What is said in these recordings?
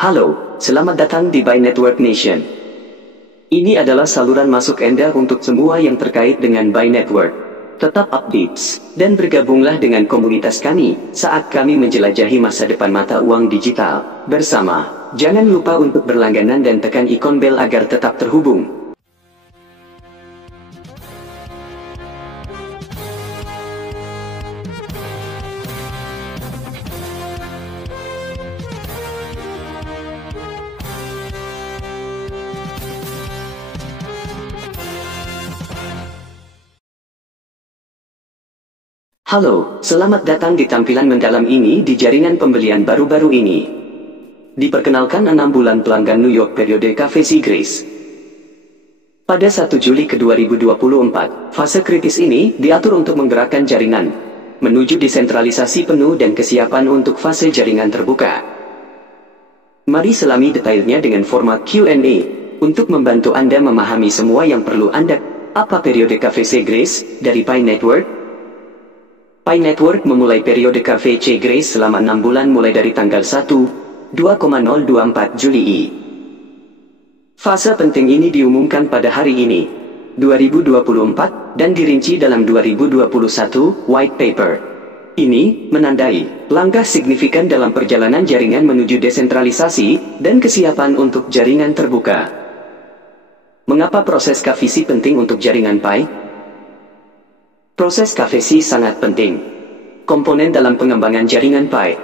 Halo, selamat datang di By Network Nation. Ini adalah saluran masuk Anda untuk semua yang terkait dengan By Network. Tetap updates, dan bergabunglah dengan komunitas kami, saat kami menjelajahi masa depan mata uang digital, bersama. Jangan lupa untuk berlangganan dan tekan ikon bel agar tetap terhubung. Halo, selamat datang di tampilan mendalam ini di jaringan pembelian baru-baru ini. Diperkenalkan 6 bulan pelanggan New York periode Cafe C Grace. Pada 1 Juli ke 2024, fase kritis ini diatur untuk menggerakkan jaringan, menuju desentralisasi penuh dan kesiapan untuk fase jaringan terbuka. Mari selami detailnya dengan format Q&A, untuk membantu Anda memahami semua yang perlu Anda. Apa periode Cafe C Grace dari Pi Network? Pi Network memulai periode Cafe C Grace selama 6 bulan mulai dari tanggal 1, 2,024 Juli. Fase penting ini diumumkan pada hari ini, 2024, dan dirinci dalam 2021 White Paper. Ini menandai langkah signifikan dalam perjalanan jaringan menuju desentralisasi dan kesiapan untuk jaringan terbuka. Mengapa proses KVC penting untuk jaringan Pi? Proses KVC sangat penting. Komponen dalam pengembangan jaringan Pi.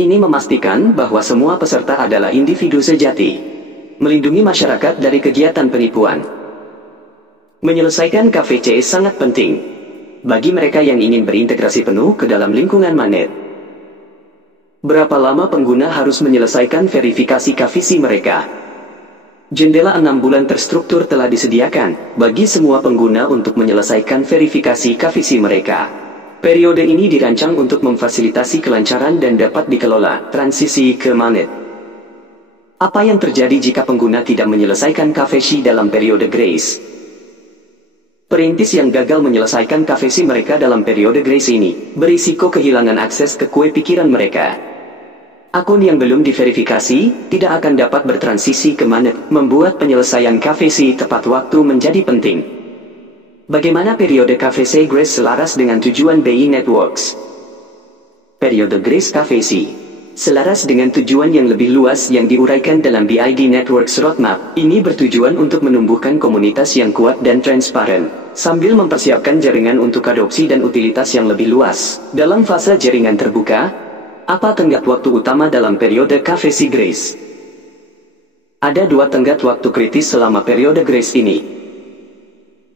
Ini memastikan bahwa semua peserta adalah individu sejati. Melindungi masyarakat dari kegiatan penipuan. Menyelesaikan KVC sangat penting bagi mereka yang ingin berintegrasi penuh ke dalam lingkungan manet. Berapa lama pengguna harus menyelesaikan verifikasi KVC mereka? Jendela 6 bulan terstruktur telah disediakan bagi semua pengguna untuk menyelesaikan verifikasi KVC mereka. Periode ini dirancang untuk memfasilitasi kelancaran dan dapat dikelola transisi ke manet. Apa yang terjadi jika pengguna tidak menyelesaikan KVC dalam periode Grace? Perintis yang gagal menyelesaikan KVC mereka dalam periode Grace ini berisiko kehilangan akses ke kue pikiran mereka. Akun yang belum diverifikasi tidak akan dapat bertransisi ke manet, membuat penyelesaian KVC tepat waktu menjadi penting. Bagaimana periode KVC Grace selaras dengan tujuan BI Networks? Periode Grace KVC selaras dengan tujuan yang lebih luas yang diuraikan dalam BID Networks Roadmap. Ini bertujuan untuk menumbuhkan komunitas yang kuat dan transparan, sambil mempersiapkan jaringan untuk adopsi dan utilitas yang lebih luas. Dalam fase jaringan terbuka, apa tenggat waktu utama dalam periode KVC Grace? Ada 2 tenggat waktu kritis selama periode Grace ini.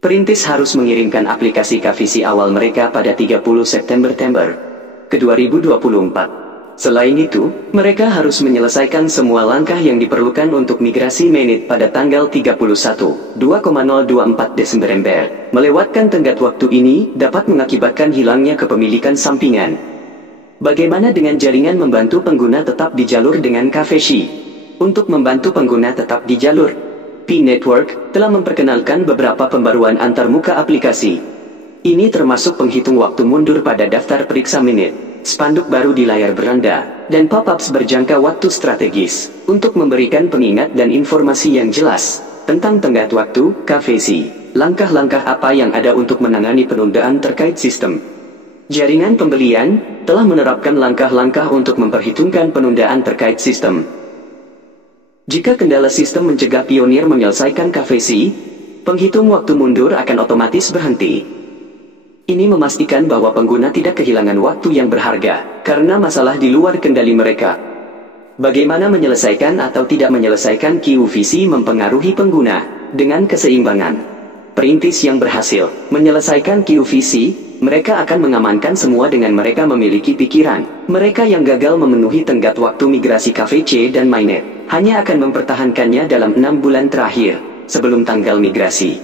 Perintis harus mengirimkan aplikasi KVC awal mereka pada 30 September ke 2024. Selain itu, mereka harus menyelesaikan semua langkah yang diperlukan untuk migrasi mainnet pada tanggal 31, 2,024 Desember. Melewatkan tenggat waktu ini dapat mengakibatkan hilangnya kepemilikan sampingan. Bagaimana dengan jaringan membantu pengguna tetap di jalur dengan KVC? Untuk membantu pengguna tetap di jalur, Pi Network telah memperkenalkan beberapa pembaruan antarmuka aplikasi. Ini termasuk penghitung waktu mundur pada daftar periksa menit, spanduk baru di layar beranda, dan pop-ups berjangka waktu strategis, untuk memberikan pengingat dan informasi yang jelas tentang tenggat waktu KVC. Langkah-langkah apa yang ada untuk menangani penundaan terkait sistem? Jaringan pembelian telah menerapkan langkah-langkah untuk memperhitungkan penundaan terkait sistem. Jika kendala sistem mencegah pionir menyelesaikan KVC, penghitung waktu mundur akan otomatis berhenti. Ini memastikan bahwa pengguna tidak kehilangan waktu yang berharga karena masalah di luar kendali mereka. Bagaimana menyelesaikan atau tidak menyelesaikan QVC mempengaruhi pengguna dengan keseimbangan. Perintis yang berhasil menyelesaikan QVC, mereka akan mengamankan semua dengan mereka memiliki pikiran. Mereka yang gagal memenuhi tenggat waktu migrasi KVC dan mainnet, hanya akan mempertahankannya dalam 6 bulan terakhir, sebelum tanggal migrasi.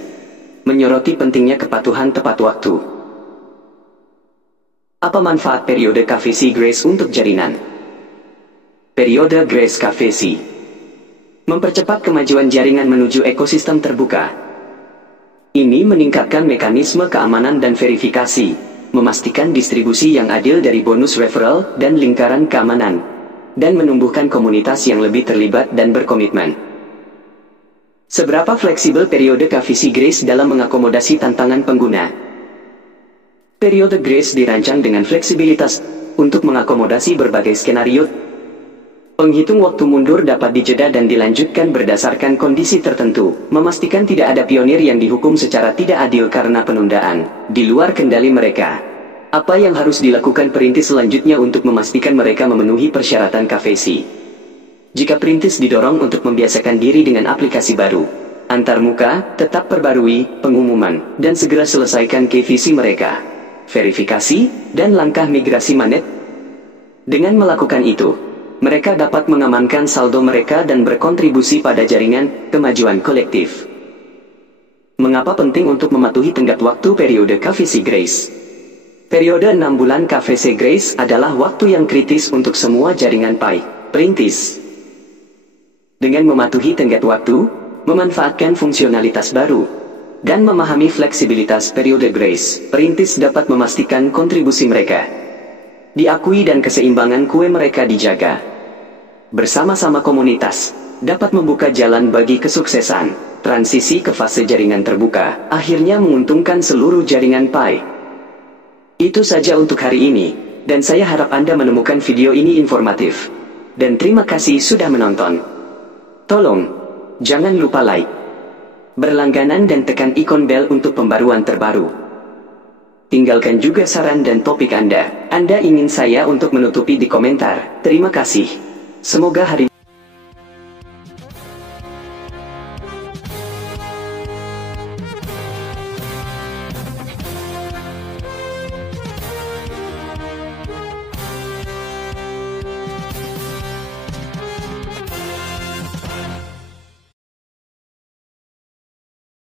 Menyoroti pentingnya kepatuhan tepat waktu. Apa manfaat periode KVC Grace untuk jaringan? Periode Grace KVC mempercepat kemajuan jaringan menuju ekosistem terbuka. Ini meningkatkan mekanisme keamanan dan verifikasi, memastikan distribusi yang adil dari bonus referral dan lingkaran keamanan. dan menumbuhkan komunitas yang lebih terlibat dan berkomitmen. Seberapa fleksibel periode KVC Grace dalam mengakomodasi tantangan pengguna? Periode Grace dirancang dengan fleksibilitas untuk mengakomodasi berbagai skenario. Penghitung waktu mundur dapat dijeda dan dilanjutkan berdasarkan kondisi tertentu, memastikan tidak ada pionir yang dihukum secara tidak adil karena penundaan, di luar kendali mereka. Apa yang harus dilakukan perintis selanjutnya untuk memastikan mereka memenuhi persyaratan KVC? Jika perintis didorong untuk membiasakan diri dengan aplikasi baru, antarmuka, tetap perbarui pengumuman, dan segera selesaikan KVC mereka. Verifikasi, dan langkah migrasi Manet. Dengan melakukan itu, mereka dapat mengamankan saldo mereka dan berkontribusi pada jaringan kemajuan kolektif. Mengapa penting untuk mematuhi tenggat waktu periode KVC Grace? Periode 6 bulan KVC Grace adalah waktu yang kritis untuk semua jaringan Pi perintis. Dengan mematuhi tenggat waktu, memanfaatkan fungsionalitas baru, dan memahami fleksibilitas periode Grace, perintis dapat memastikan kontribusi mereka diakui dan keseimbangan kue mereka dijaga. Bersama-sama komunitas dapat membuka jalan bagi kesuksesan. Transisi ke fase jaringan terbuka akhirnya menguntungkan seluruh jaringan Pi. Itu saja untuk hari ini, dan saya harap Anda menemukan video ini informatif. Dan terima kasih sudah menonton. Tolong, jangan lupa like, berlangganan dan tekan ikon bel untuk pembaruan terbaru. Tinggalkan juga saran dan topik Anda ingin saya untuk menutupi di komentar. Terima kasih. Semoga hari